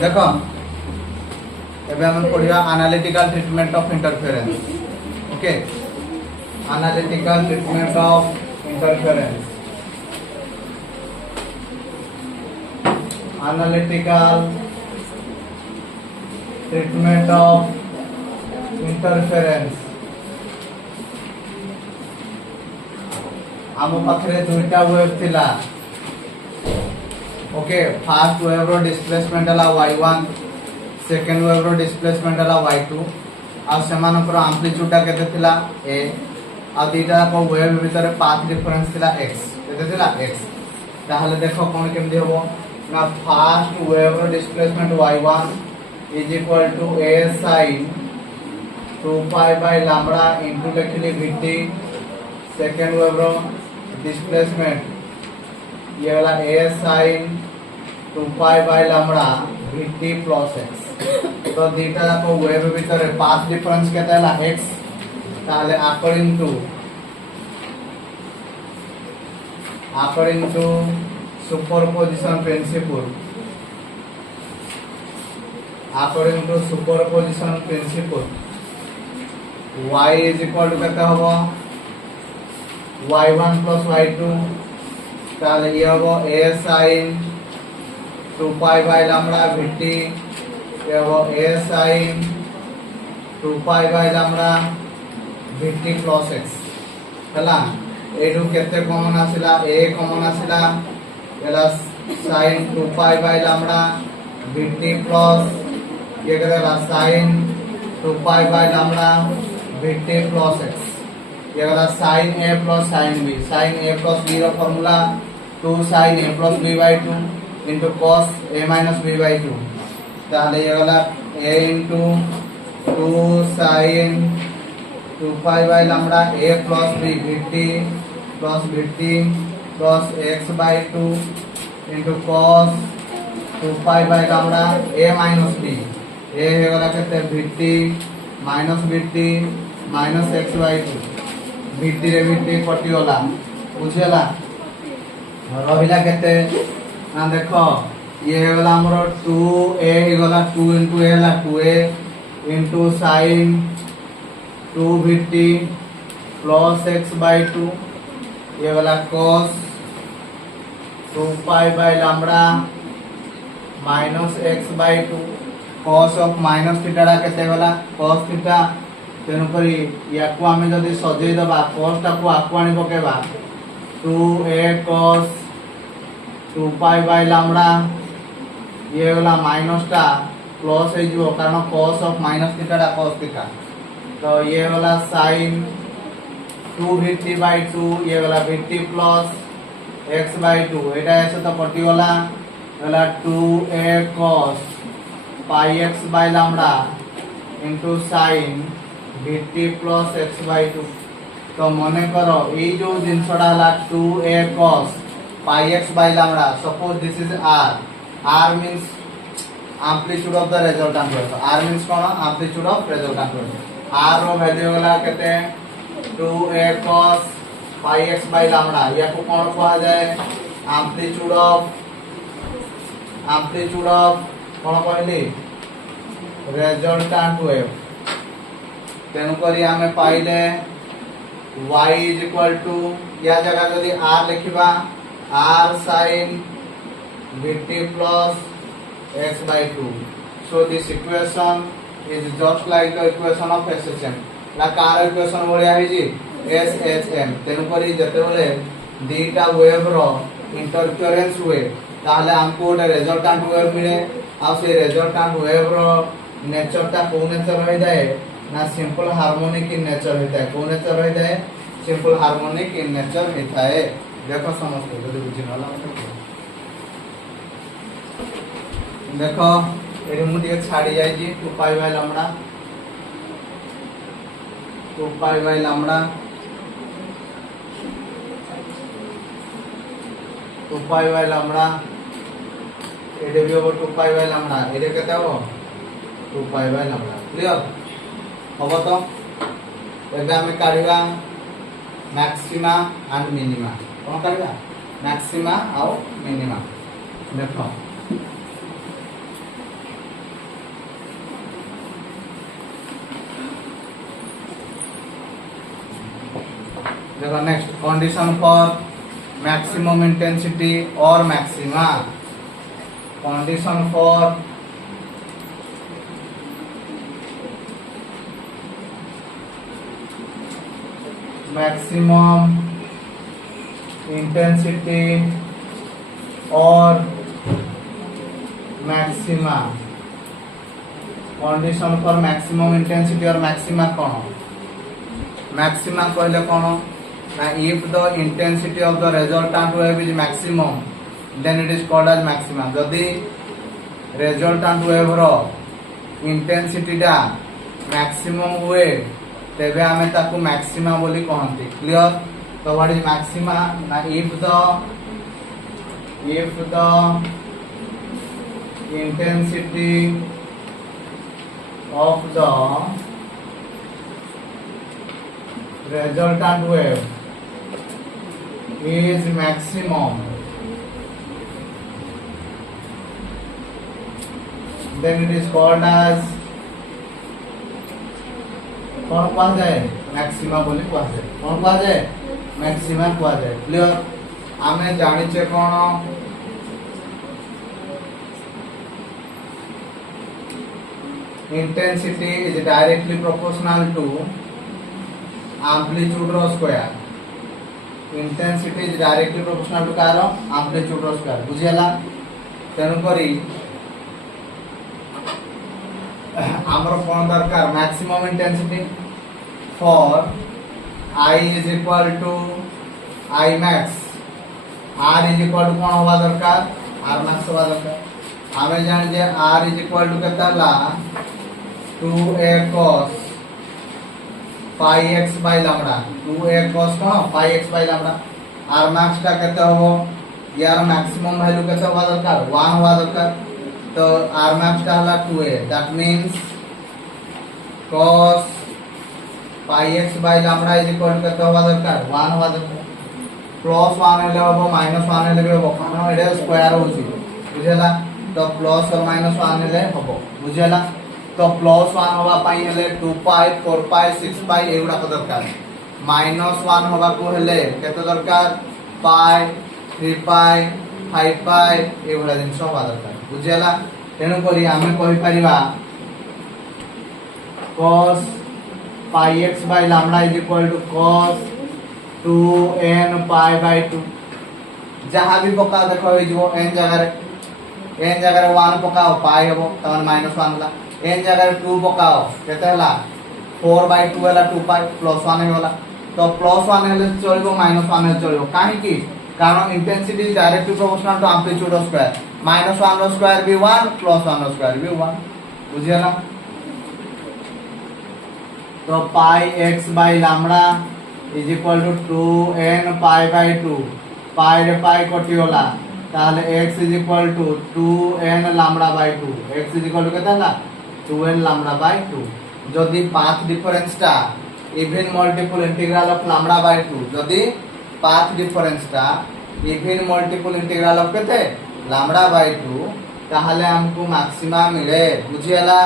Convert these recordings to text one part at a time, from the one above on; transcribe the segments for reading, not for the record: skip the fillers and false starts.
देखो एबे हम पढ़िया analytical treatment of interference. Okay, analytical treatment of interference. Analytical treatment of interference. आम पाखे दुईटा वेव थिला। ओके, फर्स्ट वेव रो डिस्प्लेसमेंट हला y1, सेकंड वेव रो डिस्प्लेसमेंट हला y2 आ सेमानकर एम्पलीट्यूड ता केते थिला a आ दीटा को वेव भीतर पाथ डिफरेंस थिला x केते थिला x। ताहले देखो कोन केमदी होबो ना फर्स्ट वेव रो displacement y1 is equal to a sin 2 pi by lambda into लिखली vt। सेकंड वेव रो डिस्प्लेसमेंट ये वाला a sin 2 pi by lambda vt plus x। तो दीटा को वेव भीतर पाथ डिफरेंस केते हला x। ताले according to superposition principle, according to superposition principle y is equal to केते होबो y1 प्लस y2। ताले ये होबो a sin 2 pi by lambda vt, ये होबो a sin 2 pi by lambda vt plus x हला। एडू केते कॉमन आसिला a कॉमन आसिला एला sin 2 pi by lambda vt plus ये करेला sin 2 pi by lambda vt plus x। ये वाला sin a plus sin b, sin a plus b रो formula 2 sin a plus b by 2 into cos a minus b by 2। ताहले ये वाला a into 2 sin 2 pi by lambda a plus b vt plus x by 2 into cos 2 pi by lambda a minus b। a है वाला कहते हैं vt minus x by 2। vt रे vt कटी वाला बुझेला रहिला कहते ना। देखो ये वाला हमरो 2a गला 2 into a La 2a into sin 2 vt plus x by 2। ये वाला cos 2 pi by lambda minus x by 2। cos of minus theta रा केते वाला cos थीटा। तेनु करी याकू आमे जदी सजेई दबा cos ता को आकू आनी पकेबा 2a cos 2 pi by lambda ये वाला माइनस टा प्लस है जो कारण cos ऑफ माइनस थीटा टा cos थीटा। तो ये वाला sin 2 vt by 2 ये वाला vt प्लस x by 2 एटा ऐसे तो कटी वाला 2a cos pi x by lambda into sin vt plus x by 2। तो मने करो ये जो जिनसडा ला 2a cos pi x by lambda, suppose this is r means amplitude of the resultant wave। r means कौन amplitude of resultant wave। r रो value वाला कहते हैं 2a cos pi x by lambda या को कौन कहा जाए amplitude of कौन कहली resultant wave। तेनु करी हमें पाइले y is equal to या जगह यदि r लिखिबा r sin vt plus x by 2। so this equation is just like the equation of SHM। ला कार इक्वेशन बोलिया है जी SHM। तेनु करी जते बोले दीटा वेव रो इंटरफेरेंस हुए ताहले हमको गोटे रिजल्टेंट वेव मिले। आ से रिजल्टेंट वेव रो नेचर ता को नेचर रहि जाए ना सिंपल हार्मोनिक इन नेचर होता है। को नेचर रहि जाए सिंपल हार्मोनिक इन नेचर होता है। देखो समझ जदी बुझी नला देखो एडी मु टिके छाडी जाय जी 2 pi by lambda 2 pi by lambda 2 pi by lambda एडी भी हो 2 पाई बाय लैम्बडा एडी केते हो 2 पाई बाय लैम्बडा। क्लियर होबो तो एबे हम काढिबा मैक्सिमा एंड मिनिमा। कोन काढिबा मैक्सिमा और मिनिमा। देखो देखो next condition for maximum intensity और maxima condition for maximum intensity और maxima condition for maximum intensity और मैक्सिमा कौन मैक्सिमा कहले कौन ना if the intensity of the resultant wave is maximum then it is called as maxima जदि resultant wave रो intensity डा मैक्सिमम हुए तेबे आमे ताकू मैक्सिमा बोली कहंती क्लियर तो व्हाट इज मैक्सिमा ना if the intensity of the resultant wave is maximum then it is called as कौन कहा जाए मैक्सिमा बोली कहा जाए कौन कहा जाए मैक्सिमा कहा जाए क्लियर आमे जानिचे कौन intensity is directly proportional to amplitude रो square intensity is directly proportional to कार amplitude रो square बुझियला तेनु करी हमरो कोन दरकार maximum intensity for I is equal to I max R is equal to कोन होवा दरकार R max होवा दरकार हमें जान जे R is equal to केता La 2a cos pi x by lambda 2a cos कौन pi x by lambda r max का कहते हो यार मैक्सिमम वैल्यू कैसे हुआ दरकार 1 हुआ दरकार तो r max का हला 2a that means cos pi x by lambda is equal to कहते हुआ दरकार 1 हुआ दरकार प्लस 1 हेले हो माइनस 1 हेले हो कानो एडे स्क्वायर होची बुझेला तो प्लस और माइनस 1 हेले हो बुझेला तो प्लस 1 होवा पाई हेले 2 पाई 4 पाई 6 पाई एगुडा को दरकार माइनस 1 होवा को हेले केते दरकार पाई 3 पाई 5 पाई एगुडा दिन सब दरकार बुझेला तेनु करी आमे कहि परिबा cos pi x by lambda is equal to cos 2n pi by 2 जहां भी पका देखो ए जो n जगह रे 1 पकाओ पाई हो तमन माइनस 1 होला n जगह 2 पकाओ केते होला 4 by 2 होला 2 पाई प्लस 1 होला तो प्लस 1 हेले चलिबो माइनस 1 हेले चलिबो काहे की कारण intensity is directly proportional to amplitude of square minus 1 रो स्क्वायर भी 1 प्लस 1 रो स्क्वायर भी 1 बुझियला तो पाई x by lambda is equal to 2n pi by 2 पाई रे पाई कटी होला ताहले x is equal to 2n lambda by 2 x is equal to केता होला 2n lambda by 2 जदि पाथ डिफरेंस टा even multiple integral of lambda by 2 जदि path difference टा even multiple integral of केते lambda by 2 ताहले हमको मैक्सिमा मिले बुझियला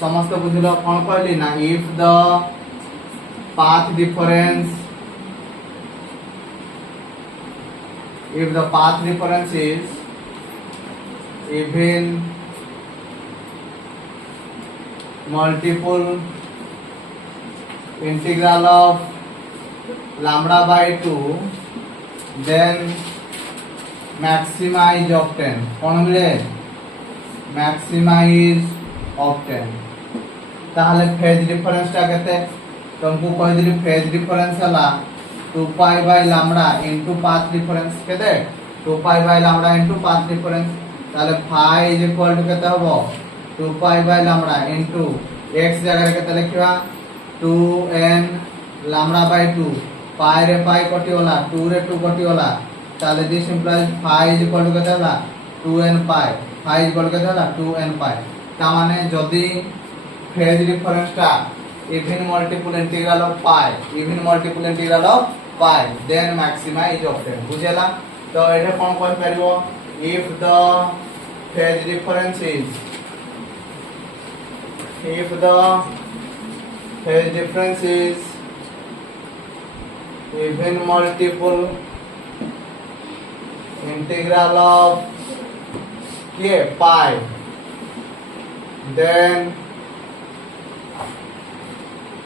समस्त बुझिलो कोन कहली ना if the path difference is even multiple integral of lambda by 2 then maxima is obtained कोन मिले maxima is obtained ताहले फेज डिफरेंस टा केते तुमको कहि दिली फेज डिफरेंस हला 2 pi by lambda into path difference केते 2 pi by lambda into path difference ताले फाई इज इक्वल टू केते हबो 2 pi by lambda into x जगह केते लिखिबा 2n लैम्बडा बाय 2 पाई रे पाई कटि होला 2 रे 2 कटि होला ताले this implies phi is equal to केते होला 2n pi phi is equal to केते होला 2n पाई ता माने जदी फेज डिफरेंस टा even multiple integral of pi then maxima is obtained बुझेला तो एठे कोन कहि परबो if the phase difference is even multiple integral of k pi, then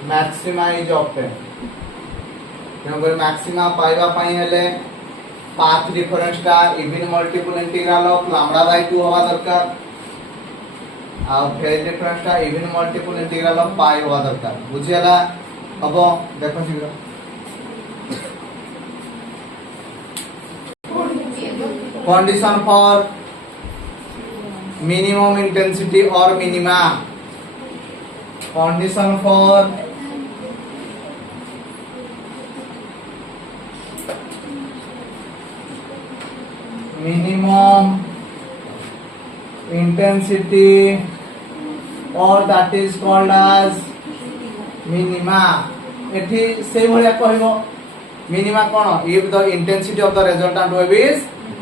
maxima is obtained. ତେଣୁକରି maxima ପାଇବା ପାଇଁ ହେଲେ path difference ଟା even multiple integral of lambda by 2 ହବା ଦରକାର ଆଉ phase difference ଟା even multiple integral of pi ହବା ଦରକାର। ବୁଝିହେଲା? ହବ ଦେଖ ଶୀଘ୍ର। Condition for minimum intensity or minima. Condition for minimum intensity or that is called as minima. एठी से भलिया कहबो minima cone if the intensity of the resultant wave is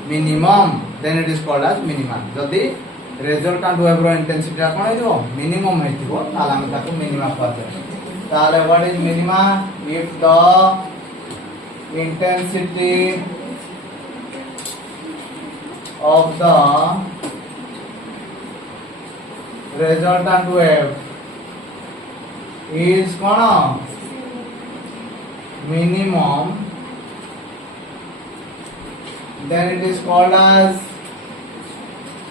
minimum then it is called as minima. जदि resultant wave रो intensity कोन हेजो minimum हेतिबो ताला हम ताको minima कहते ताले what is minima if the intensity of the resultant wave is kono minimum then it is called as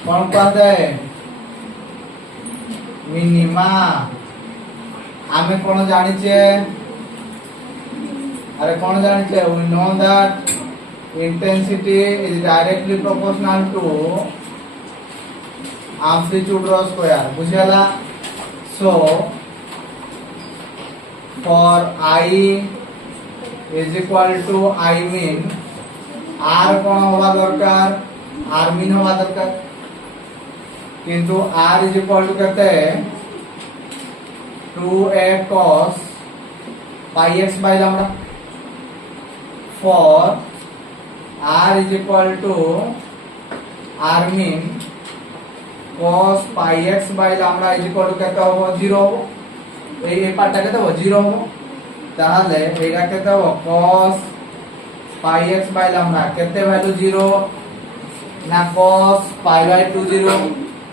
कौन कहते हैं मिनिमा। आमे कौन जानी छे अरे कौन जानी छे we know that intensity is directly proportional to amplitude rho square। बुझियाला? so for I is equal to I mean R कौन होगा दरकार R mean होगा दरकार किंतु R is equal to कहते हैं 2a cos pi x by lambda for R is equal to R mean cos pi x by lambda is equal to कहते हो 0 हो ये पार्ट कहते हो 0 हो ताहले एगा कहते हो cos pi x by lambda कहते वैल्यू 0 ना cos pi by 2 0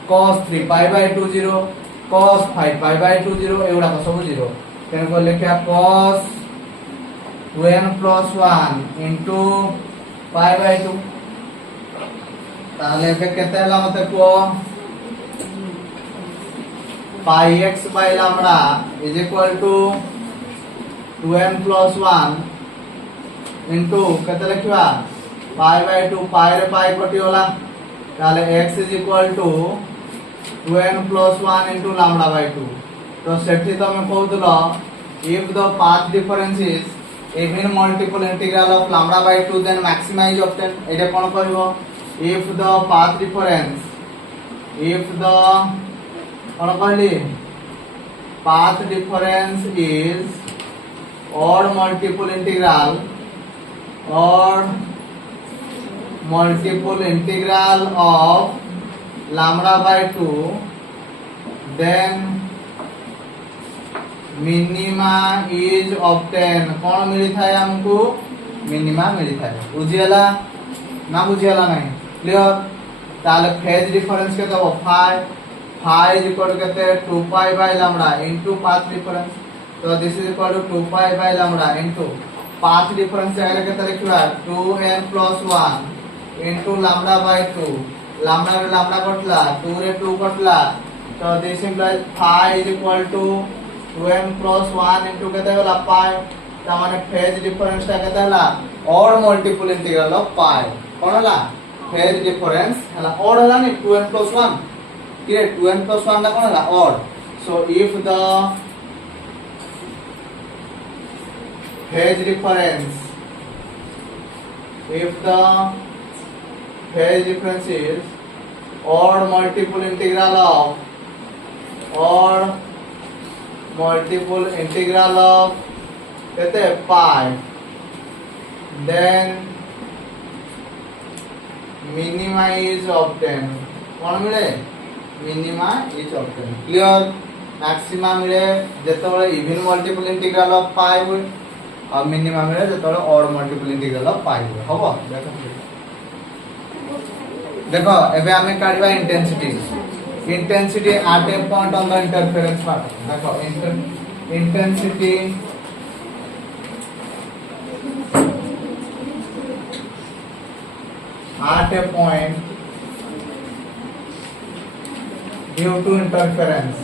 cos 3 pi by 2 0 cos 5 pi by 2 0 एगुडा को सब 0 तेन को लिखा cos 2n plus 1 into pi by 2 ताले पे कहते हैं मते को pi x by lambda is equal to 2n plus 1 into कहते लिखवा pi by 2 pi रे pi कटि होला ताले x is equal to 2n plus 1 into lambda by 2 तो सेठी तो मैं कहउतलो if the path difference is even multiple integral of lambda by 2 then maxima is obtained। एटा कोन कहबो if the path difference if the कोन कहली path difference is odd multiple integral of lambda by 2 then minima is obtained। कौन मिली था हमको minima मिली था। बुझियाला ना बुझियाला नहीं clear? ताले phase difference के तो फाई इज इक्वल टू कहते हैं 2 pi by lambda into path difference तो this is equal to 2 pi by lambda into path difference जायला कहते लिखवा 2n plus 1 into lambda by 2 lambda रे लैम्डा कटला 2 रे 2 कटला तो this implies phi is equal to 2n plus 1 into कहते होला पाई ता माने फेज डिफरेंस ता कहते होला ऑड मल्टीपल इंटीग्रल ऑफ पाई कोन होला फेज डिफरेंस हला ऑड होला नि 2n plus 1 के 2n plus 1 ला कोन होला odd so if the phase difference is odd multiple integral of कहते हैं पाई then minima is obtained। कौन मिले minima is obtained। Clear? Maxima मिले जेतेबेले इवन मल्टीपल इंटीग्रल ऑफ पाई हुए और मिनिमम रे जतले ऑड मल्टीप्लिसिटी देला पाइबो हबो देखो एबे हमें काढवा intensity at a point on the interference pattern देखो intensity at a point due to interference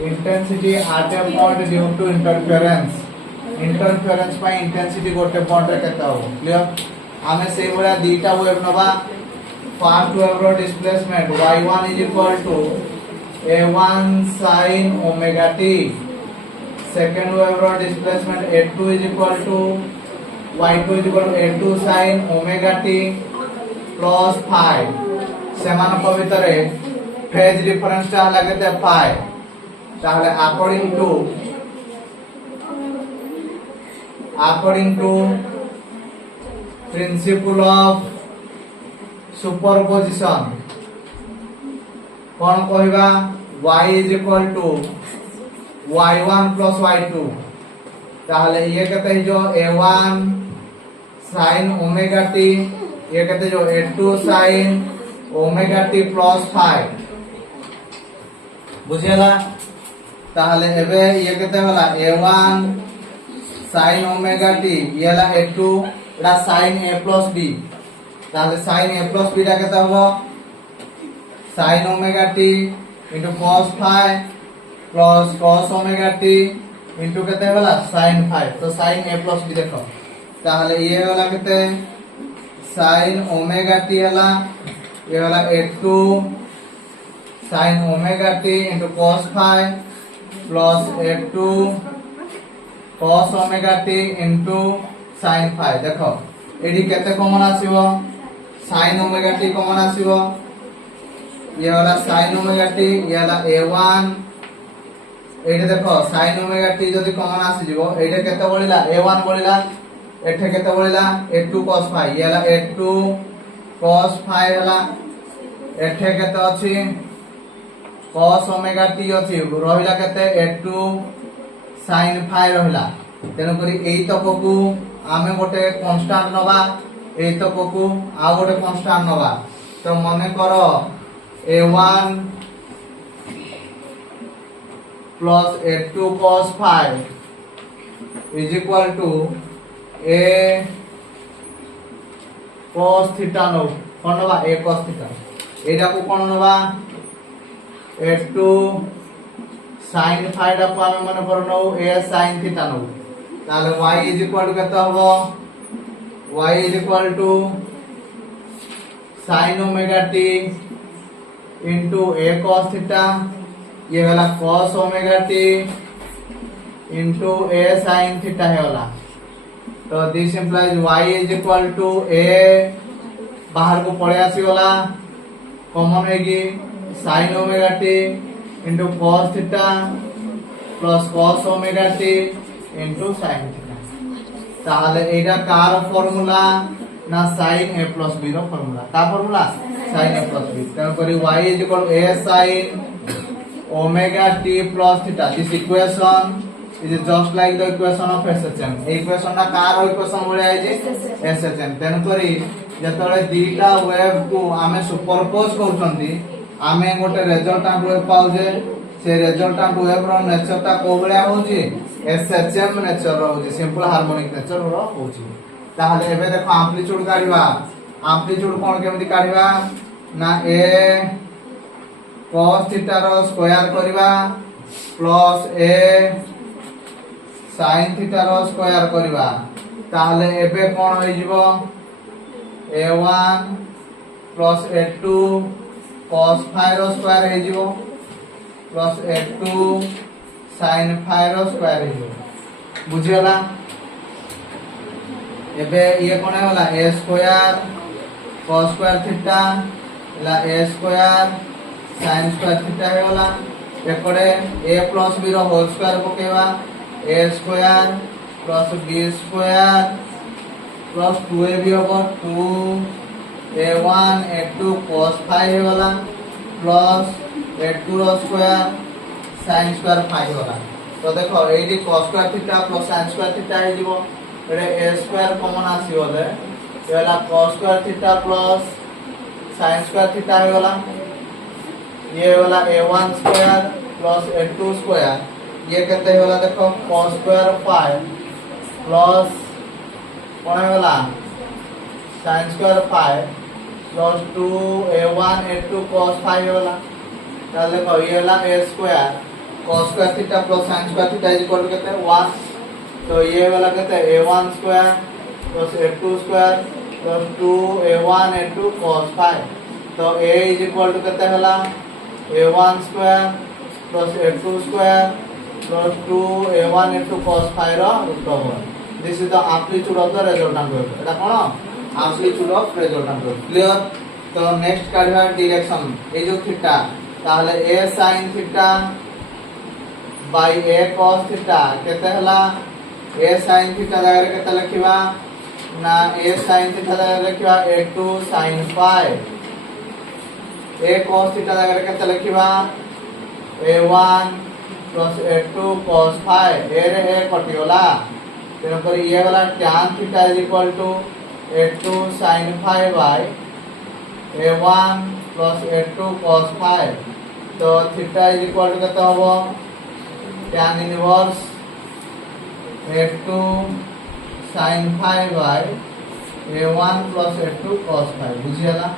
intensity at a point due to interference by intensity गोटे पॉइंट रे केता हो क्लियर हमें से बड़ा दीटा वेव नबा फर्स्ट वेव रो displacement y1 = a1 sin omega t second wave रो displacement a2 = y2 = a2 sin omega t plus phi समान को भीतर फेज डिफरेंस ता लगते phi ताहले according to principle of superposition कौन कहबा y = y1 plus y2 ताहले ये कहते हैं जो a1 sin omega t ये कहते हैं जो a2 sin omega t plus phi बुझियला ताहले एबे ये कहते होला a1 sin omega t ये ला a2 Etah sin a plus b ताहले sin a plus b टा कहता हो sin omega t into cos phi plus cos omega t into कहते होला sin phi तो sin a plus b देखो ताहले ये वाला कहते sin omega t हला ये वाला a2 sin omega t into cos phi plus a2 cos omega t into sin phi देखो एडी केते कॉमन आसीबो sin omega t कॉमन आसीबो ये वाला sin omega t ये वाला a1 एडी देखो sin omega t जदी कॉमन आसी जीवो एडी केते बळिला a1 बळिला एठे केते बळिला a2 cos phi ये वाला a2 cos phi हला एठे केते अछि cos omega t अछि रहिला केते a2 sin phi रहिला तेनो करी एई तककू आमे गोटे कांस्टेंट नबा एई तककू आ गोटे कांस्टेंट नबा तो मने करो a1 plus a2 cos phi is equal to a cos theta नो कोन नबा a cos theta एटा को कोन नबा a2 sin phi टा को आमे मने करो नो a sin theta नो ताले y is equal to केता होबो y is equal to sin omega t into a cos theta ये वाला cos omega t into a sin theta है वाला तो this implies y is equal to a बाहर को पड़े आसी वाला कॉमन होगी sin omega t into cos theta plus cos omega t into sin theta ताहले एटा कार फार्मूला ना sin a plus b रो फार्मूला का formula sin a plus b तन करी y is equal to a sin omega t plus theta this equation is just like the equation of SHM equation ना car equation बळे आइ जे SHM तन करी जतले दीटा wave को आमे superpose करछंती आमे गोटे रिजल्टेंट वेव पाउ जे से रिजल्टेंट वेव रो नेचर ता को बळे होची SHM नेचर रो होची सिंपल हार्मोनिक नेचर रो होची ताहले एबे देखो एम्पलीट्यूड काढिबा एम्पलीट्यूड कोन केमति काढिबा ना a cos theta रो स्क्वायर करबा प्लस a sin theta रो स्क्वायर करबा ताहले एबे कोन होई जिवो a1 plus a2 cos phi रो स्क्वायर होई जिवो प्लस a2 sin phi रो स्क्वायर होई जिवो बुझियला एबे ये कोन होला a square cos square theta ला a square sin square theta होला एकड़े a plus b रो होल स्क्वायर पकेबा a square plus b square plus 2ab होबो 2 a1 a2 cos phi होला plus a2 रो स्क्वायर sin स्क्वायर फाइ होला तो देखो एडी cos square theta plus sin square theta हे दिबो एडे a स्क्वायर कॉमन आसी होले ये होला cos square theta plus sin square theta हे होला ये होला a1 square plus a2 square ये केते होला देखो cos स्क्वायर फाइ प्लस कोन होला sin square phi plus 2a1 a2 cos phi होला ताले देखो ये होला a square cos square theta plus sin square theta is equal to कितना 1 तो ये वाला कितना a1 square plus a2 square plus 2a1 a2 cos phi तो a इज इक्वल टू कितना होला a1 square plus a2 square plus 2a1 a2 cos phi रो root over this is the amplitude of the resultant wave एटा कोन amplitude of resultant wave clear तो next काढवा direction ए जो theta ताहले a sin theta by a cos theta केते हला a sin थीटा जगह केते लिखिबा ना a sin थीटा जगह लिखिबा a2 sin phi a cos theta जगह केते लिखिबा a1 plus a2 cos phi a रे a कटियोला तेन पर ये वाला tan theta is equal to a2 sin phi by a1 plus a2 cos phi तो थीटा इज इक्वल टू कितना होबो tan inverse a2 sin phi by a1 plus a2 cos phi बुझियाला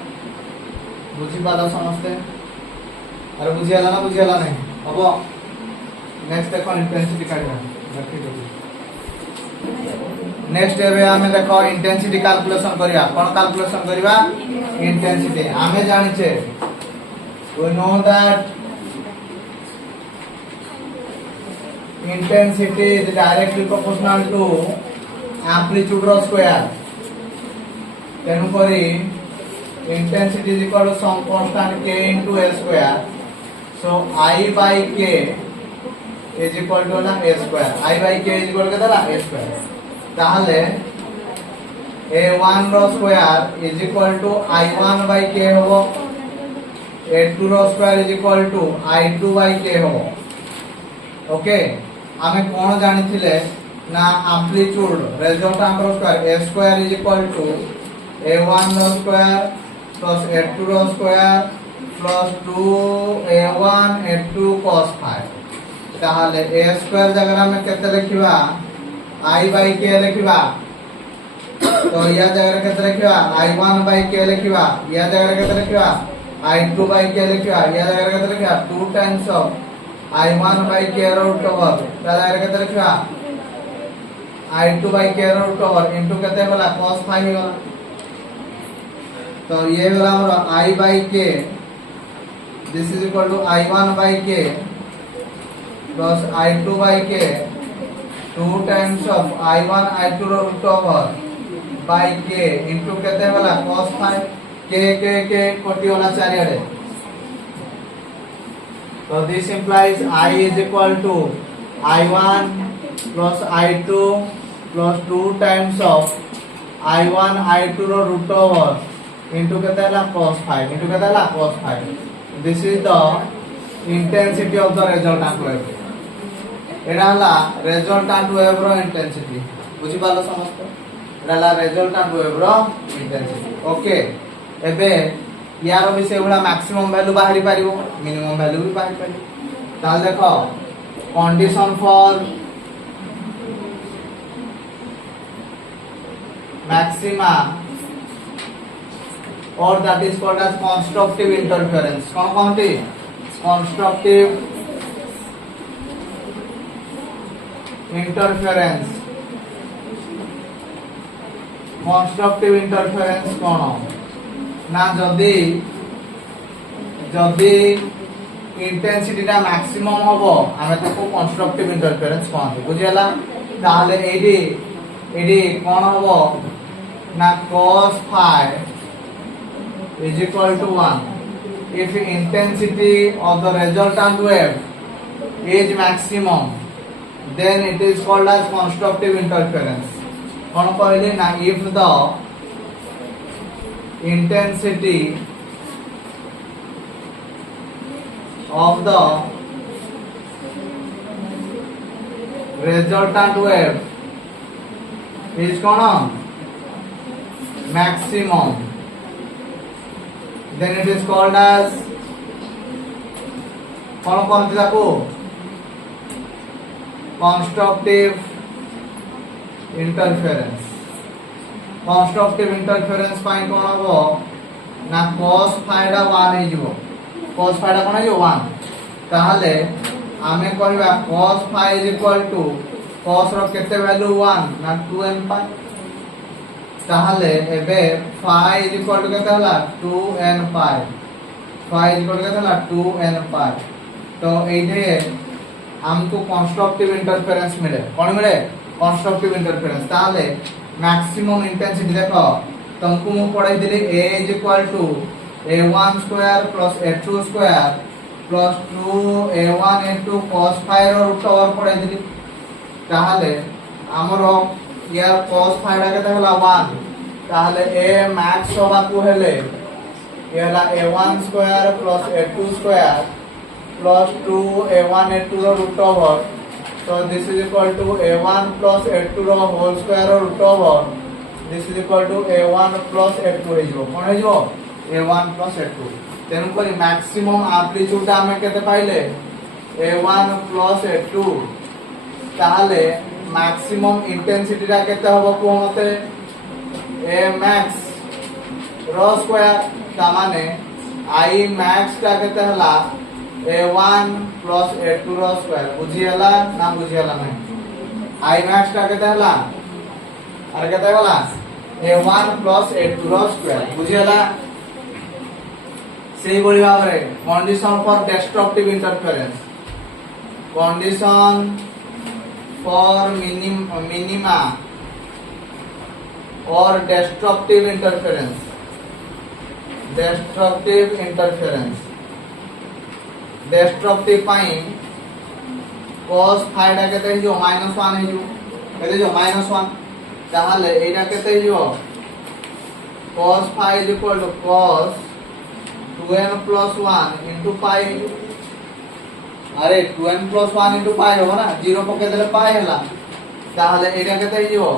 बुझी पाला समझते अरे बुझियाला ना बुझियाला नहीं हबो नेक्स्ट देखो इंटेंसिटी काढवा रखी दो नेक्स्ट एबे हमें देखो इंटेंसिटी कैलकुलेशन करिया कोन कैलकुलेशन करिवा इंटेंसिटी हमें जानि छे we know that intensity is directly proportional to amplitude रो square तेनु करी intensity is equal to some constant k into a square so I by k is equal to ना a square I by k is equal to a square ताहले a1 row square is equal to I1 by k होबो a2 रो square is equal to i2 by k हो okay हमें कोन जानिथिले ना amplitude resultant रो square a square is equal to a1 रो स्क्वायर प्लस a2 रो square plus 2a1 a2 cos phi ताहले a स्क्वायर जगह में केते लिखिबा i by k लिखिबा तो या जगह केते लिखिबा i1 by k लिखिबा या जगह केते लिखिबा I2 by k लिखिया या जगह केते लिखिया 2 times of I1 by k root over या जगह केते लिखिया I2 by k root over into केते होला cos phi होला तो ये वाला हमरा I by k this is equal to I1 by k plus I2 by k 2 times of I1 I2 root over by k into केते होला cos phi के कोटी वाला चारियाडे so this implies I is equal to I1 plus I2 plus 2 times of I1 I2 row root over into केते हला cos phi into केते हला cos phi this is the intensity of the resultant wave एडा हला resultant wave रो intensity बुझी पालो समस्त एडा हला resultant wave रो intensity okay एबे यार भी से बड़ा मैक्सिमम वैल्यू बाहरी पारिबो मिनिमम वैल्यू भी बाहरी पारिबो ताल देखो कंडीशन फॉर मैक्सिमा और that is called as constructive interference कौन कहते कंस्ट्रक्टिव इंटरफेरेंस कंस्ट्रक्टिव इंटरफेरेंस कौन ना जदी जदी इंटेंसिटी टा मैक्सिमम होबो हमें ताको कंस्ट्रक्टिव इंटरफेरेंस कहते बुझियला ताले एडी कोन होबो ना cos phi is equal to 1 if intensity of the resultant wave is maximum then it is called as constructive interference कोन कहले ना if the intensity of the resultant wave is called maximum. Then it is called as constructive interference. Constructive interference पाई कौन हो ना cos phi टा 1 हे जिवो cos phi टा कौन हे 1 ताहले आमे कहबा cos phi is equal to cos रो केते वैल्यू 1 ना 2n pi ताहले एबे phi is equal to केते होला 2n pi phi is equal to केते होला 2n pi तो एइठे हमको कंस्ट्रक्टिव इंटरफेरेंस मिले कौन मिले कंस्ट्रक्टिव इंटरफेरेंस ताहले मैक्सिमम इंटेंसिटी देखो तुमको मु पढ़ाई दिली a is equal to a1 square plus a2 square plus 2a1 a2 cos phi row root over पढ़ाई दिली ताहले हमरो यार cos phi टा केते होला 1 ताहले a max होबा को हेले याला a1 square plus a2 square plus 2a1 a2 रो root over so this is equal to a1 plus a2 रो whole square रो root over this is equal to a1 plus a2 हे जो कोन हे जो a1 plus a2 तेनु करी maximum amplitude हमें केते पाइले a1 plus a2 ताहले मैक्सिमम इंटेंसिटी रा केते होबो को मते a max रो स्क्वायर ता माने I max ता केते हला a1 plus a2 रो स्क्वायर बुझियला ना बुझियला नहीं I max ता केते हला আর কেতে হলা a1 plus a2 रो स्क्वायर বুঝিয়লা সেই বলি ভাবে condition for destructive interference condition for minima और डिस्ट्रक्टिव इंटरफेरेंस डिस्ट्रक्टिव पाई cos phi टा केते जो -1 हे जो केते जो -1 ताहले एटा केते हियो cos phi is equal to cos 2n plus 1 into pi अरे 2n plus 1 into pi हो ना 0 पके देले pi हला ताहले एटा केते हियो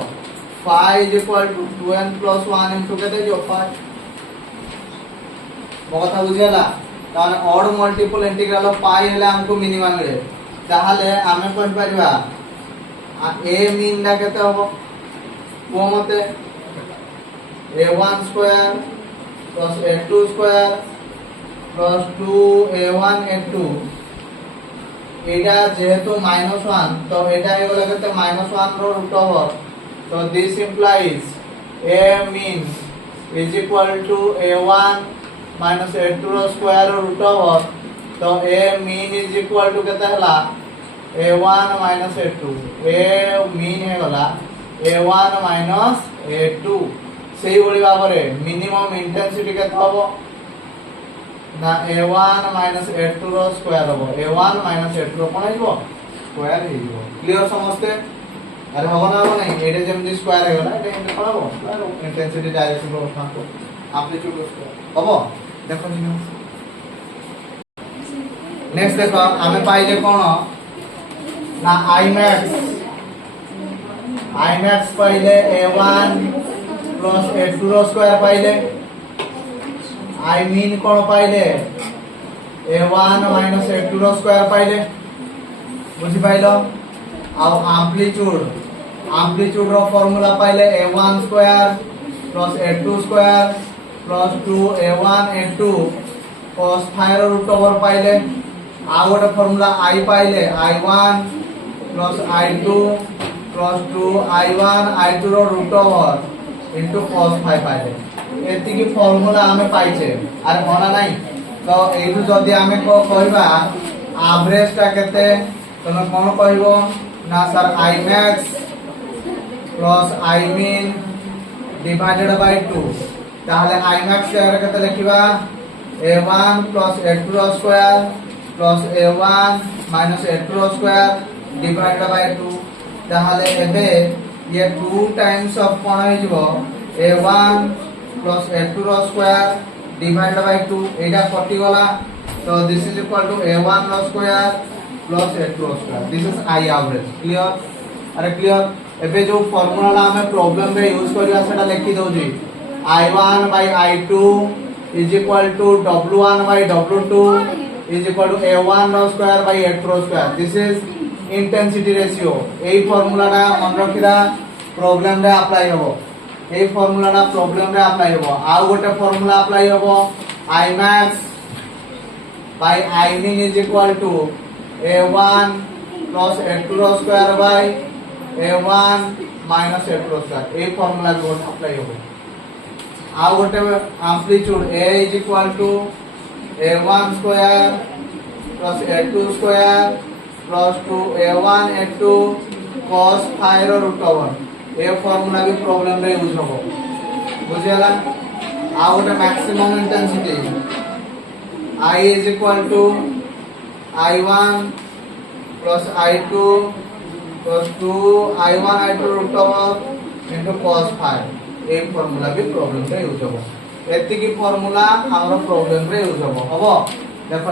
phi is equal to 2n plus 1 into केते हियो pi मोकथा बुझियला ताने odd multiple integral of pi हले हमको मिनिमा मिले ताहले आमे कोन परिबा a मीन दा केते होबो को मते a1 square plus a2 square plus 2a1 a2 एटा जेहेतु -1 तो एटा हे गला केते -1 रो root over so this implies a mean is equal to a1 minus a2 रो स्क्वायर रो रूट ओवर तो a mean is equal to केते हला a1 minus a2 a mean हे गला a1 minus a2 सेही बोली भाबरे मिनिमम इंटेंसिटी केते हबो ना a1 minus a2 रो स्क्वायर हबो a1 minus a2 रो कोन हिबो स्क्वायर हिबो क्लियर समझते अरे हबो ना हबो नहीं एटे जेमति स्क्वायर हे गला एटे इंटे कोन हबो स्क्वायर इंटेंसिटी डायरेक्शन रो स्थान को एम्पलीट्यूड रो स्क्वायर हबो देखो निनो नेक्स्ट देखो हमें पाइले कोन ना I max पाइले a1 plus a2 रो स्क्वायर पाइले I mean कोन पाइले a1 minus a2 रो स्क्वायर पाइले बुझी पाइलो अब एम्पलीट्यूड रो फार्मूला पाइले a1 square plus a2 square plus 2a1 a2 cos phi रो रूट ओवर पाइले आ गोटे फार्मूला I पाइले I1 plus I2 plus 2I1 I2 रो root over into cos phi पाइले एति की फार्मूला हमें पाइछे अरे होना नहीं तो एइठु जदी हमें को कहबा एवरेज ता केते तमे कोन कहबो ना sir I max plus I mean divided by 2 ताहले I max स्क्वायर केते लिखिबा a1 plus a2 रो square plus a1 minus a2 रो स्क्वायर divided by 2 ताहले एबे ये 2 टाइम्स ऑफ कोन हे जबो a1 plus a2 रो स्क्वायर divided by 2 एटा कटि गला तो So this is equal to a1 raw square plus a2 raw square. This is I average. Clear? अरे clear? एबे जो फॉर्मूला हमें प्रॉब्लम रे यूज करिया सेटा लिखि दउजी I1 by I2 is equal to W1 by W2 is equal to A1 raw square by A2 raw square. This is intensity ratio. এই ফর্মুলাটা মনে রাখিরা প্রবলেম রে अप्लाई হবো। এই ফর্মুলাটা প্রবলেম রে अप्लाई হবো। আর গোটে ফর্মুলা अप्लाई হবো Imax by Imin is equal to A1 plus A2 raw square by A1 minus A2 raw square. এই ফর্মুলা রে अप्लाई হবো। আর গোটে amplitude A is equal to A1 square plus A2 square plus 2A1 A2 cos phi ର root over a formula भी problem रे use होबो बुझियला आ गोटे maximum intensity I is equal to I1 plus I2 plus 2 I1 I2 root over into cos phi a formula भी problem रे use होबो एति की फॉर्मूला हमरो प्रॉब्लम रे यूज होबो देखो